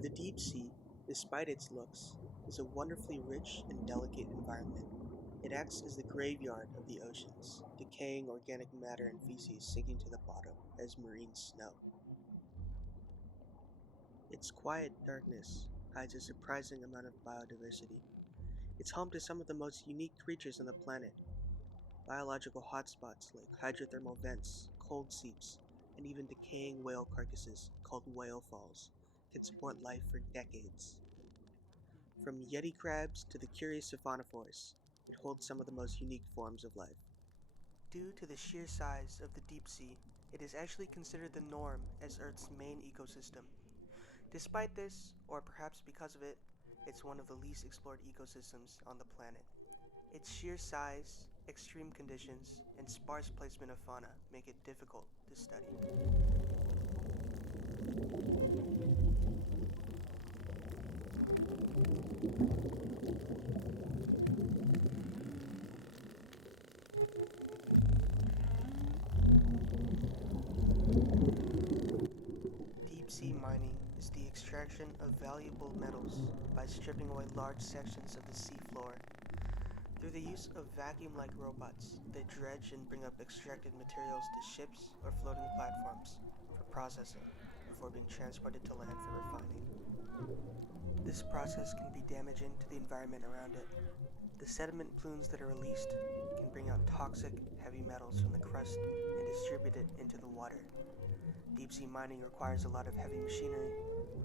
The deep sea, despite its looks, is a wonderfully rich and delicate environment. It acts as the graveyard of the oceans, decaying organic matter and feces sinking to the bottom as marine snow. Its quiet darkness hides a surprising amount of biodiversity. It's home to some of the most unique creatures on the planet. Biological hotspots like hydrothermal vents, cold seeps, and even decaying whale carcasses called whale falls can support life for decades. From yeti crabs to the curious siphonophores, it holds some of the most unique forms of life. Due to the sheer size of the deep sea, it is actually considered the norm as Earth's main ecosystem. Despite this, or perhaps because of it, it's one of the least explored ecosystems on the planet. Its sheer size, extreme conditions, and sparse placement of fauna make it difficult to study. Deep sea mining is the extraction of valuable metals by stripping away large sections of the seafloor. Through the use of vacuum-like robots, they dredge and bring up extracted materials to ships or floating platforms for processing before being transported to land for refining. This process can be damaging to the environment around it. The sediment plumes that are released can bring out toxic, heavy metals from the crust and distribute it into the water. Deep-sea mining requires a lot of heavy machinery,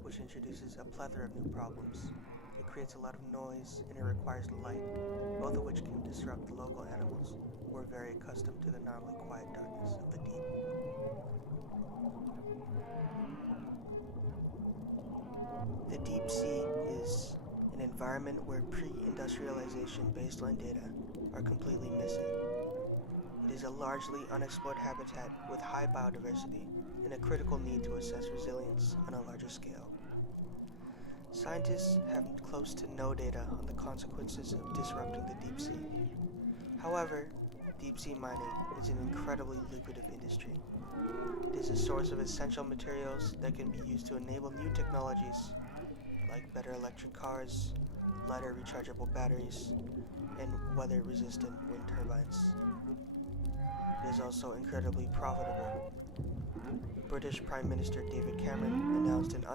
which introduces a plethora of new problems. It creates a lot of noise and it requires light, both of which can disrupt the local animals who are very accustomed to the normally quiet darkness of the deep. The deep sea is an environment where pre-industrialization baseline data are completely missing. It is a largely unexplored habitat with high biodiversity and a critical need to assess resilience on a larger scale. Scientists have close to no data on the consequences of disrupting the deep sea. However, deep sea mining is an incredibly lucrative industry. It is a source of essential materials that can be used to enable new technologies like better electric cars, lighter rechargeable batteries, and weather-resistant wind turbines. It is also incredibly profitable. British Prime Minister David Cameron announced an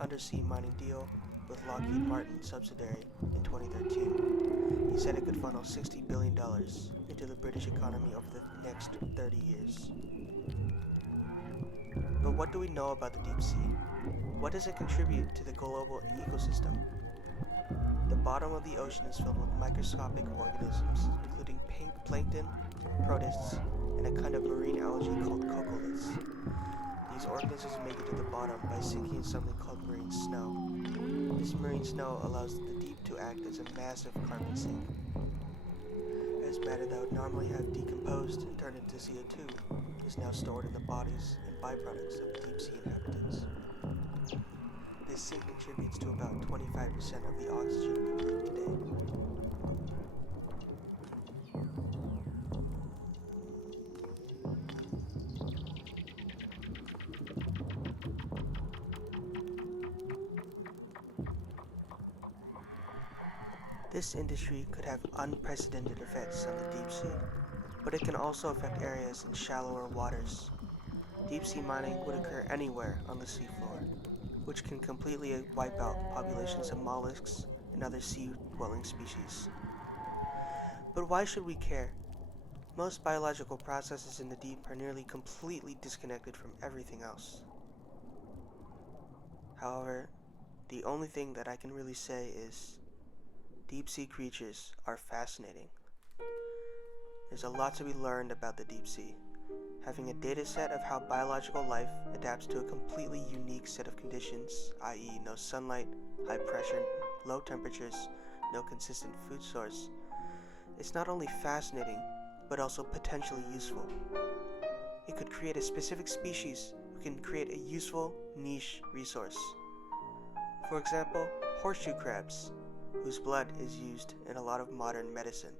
undersea mining deal with Lockheed Martin subsidiary in 2013. He said it could funnel $60 billion into the British economy over the next 30 years. But what do we know about the deep sea? What does it contribute to the global ecosystem? The bottom of the ocean is filled with microscopic organisms, including plankton, protists, and a kind of marine algae called coccoliths. These organisms make it to the bottom by sinking in something called marine snow. This marine snow allows the deep to act as a massive carbon sink. As matter that would normally have decomposed and turned into CO2 is now stored in the bodies and byproducts of the deep sea inhabitants. This sink contributes to about 25% of the oxygen we breathe today. This industry could have unprecedented effects on the deep sea, but it can also affect areas in shallower waters. Deep sea mining would occur anywhere on the seafloor, which can completely wipe out populations of mollusks and other sea-dwelling species. But why should we care? Most biological processes in the deep are nearly completely disconnected from everything else. However, the only thing that I can really say is deep sea creatures are fascinating. There's a lot to be learned about the deep sea. Having a data set of how biological life adapts to a completely unique set of conditions, i.e. no sunlight, high pressure, low temperatures, no consistent food source, it's not only fascinating, but also potentially useful. It could create a specific species who can create a useful niche resource. For example, horseshoe crabs, whose blood is used in a lot of modern medicine.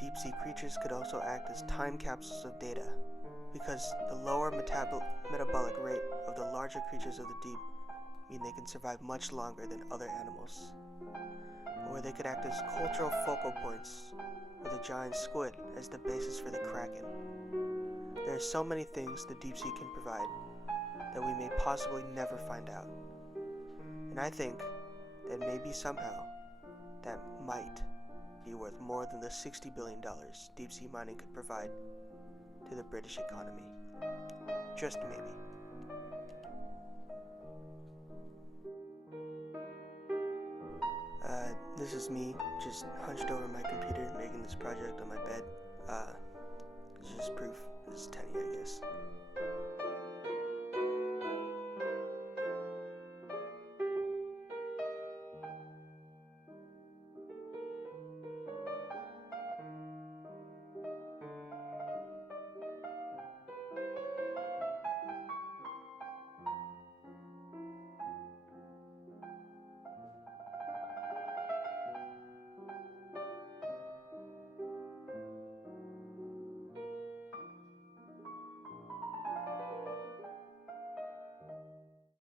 Deep-sea creatures could also act as time capsules of data, because the lower metabolic rate of the large larger creatures of the deep mean they can survive much longer than other animals, or they could act as cultural focal points, with a giant squid as the basis for the kraken. There are so many things the deep sea can provide that we may possibly never find out. And I think that maybe somehow that might be worth more than the $60 billion deep sea mining could provide to the British economy. Just maybe. This is me, just hunched over my computer making this project on my bed. It's just proof. This is 10, I guess.